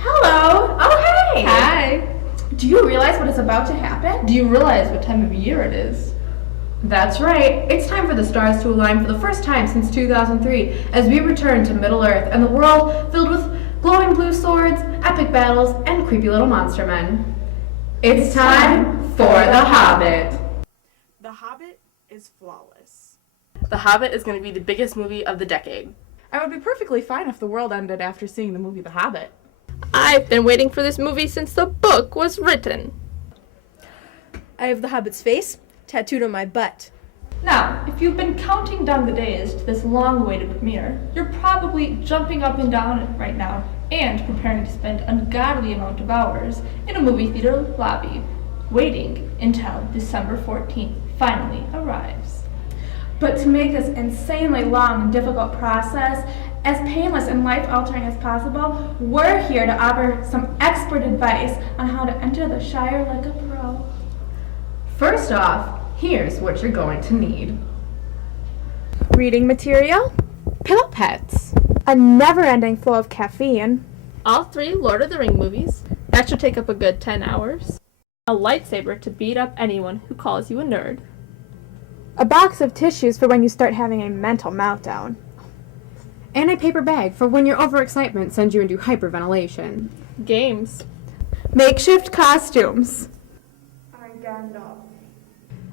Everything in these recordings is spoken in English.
Hello! Oh, hey! Hi! Do you realize what is about to happen? Do you realize what time of year it is? That's right. It's time for the stars to align for the first time since 2003 as we return to Middle-earth and the world filled with glowing blue swords, epic battles, and creepy little monster men. It's time for The Hobbit. The Hobbit is flawless. The Hobbit is going to be the biggest movie of the decade. I would be perfectly fine if the world ended after seeing the movie The Hobbit. I've been waiting for this movie since the book was written. I have the Hobbit's face tattooed on my butt. Now, if you've been counting down the days to this long-awaited premiere, you're probably jumping up and down right now and preparing to spend an ungodly amount of hours in a movie theater lobby, waiting until December 14th finally arrives. But to make this insanely long and difficult process as painless and life-altering as possible, we're here to offer some expert advice on how to enter the Shire like a pro. First off, here's what you're going to need. Reading material, Pillow pets. a never-ending flow of caffeine, All 3 Lord of the Ring movies. That should take up a good 10 hours. A lightsaber to beat up anyone who calls you a nerd. a box of tissues for when you start having a mental meltdown, And a paper bag for when your overexcitement sends you into hyperventilation. Games. makeshift costumes,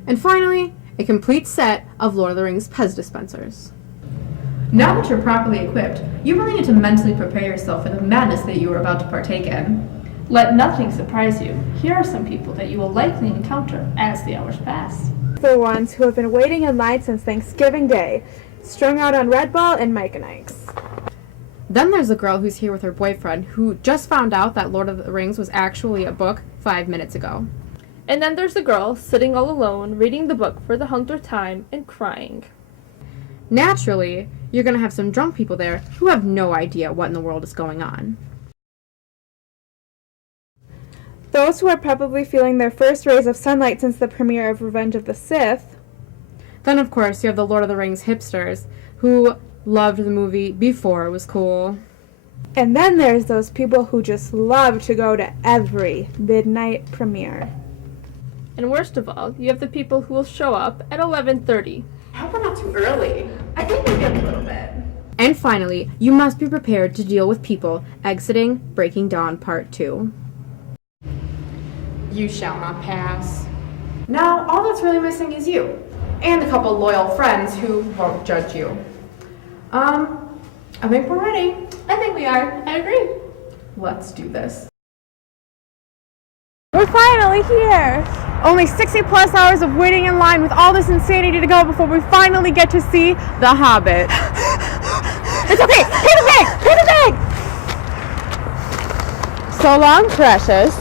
And finally, a complete set of Lord of the Rings Pez dispensers. Now that you're properly equipped, you really need to mentally prepare yourself for the madness that you are about to partake in. Let nothing surprise you. Here are some people that you will likely encounter as the hours pass. the ones who have been waiting in line since Thanksgiving Day, strung out on Red Bull and Mike and Ike's. Then there's the girl who's here with her boyfriend who just found out that Lord of the Rings was actually a book 5 minutes ago. And then there's the girl sitting all alone, reading the book for the 100th time and crying. Naturally, you're going to have some drunk people there who have no idea what in the world is going on. Those who are probably feeling their first rays of sunlight since the premiere of Revenge of the Sith. Then, of course, you have the Lord of the Rings hipsters who loved the movie before it was cool. And then there's those people who just love to go to every midnight premiere. And worst of all, you have the people who will show up at 11:30. I hope we're not too early. I think maybe a little bit. And finally, you must be prepared to deal with people exiting Breaking Dawn Part 2. You shall not pass. Now, all that's really missing is you, and a couple loyal friends who won't judge you. I think we're ready. I think we are. I agree. Let's do this. We're finally here! Only 60 plus hours of waiting in line with all this insanity to go before we finally get to see The Hobbit. It's okay! Paper bag! Paper bag! So long, precious.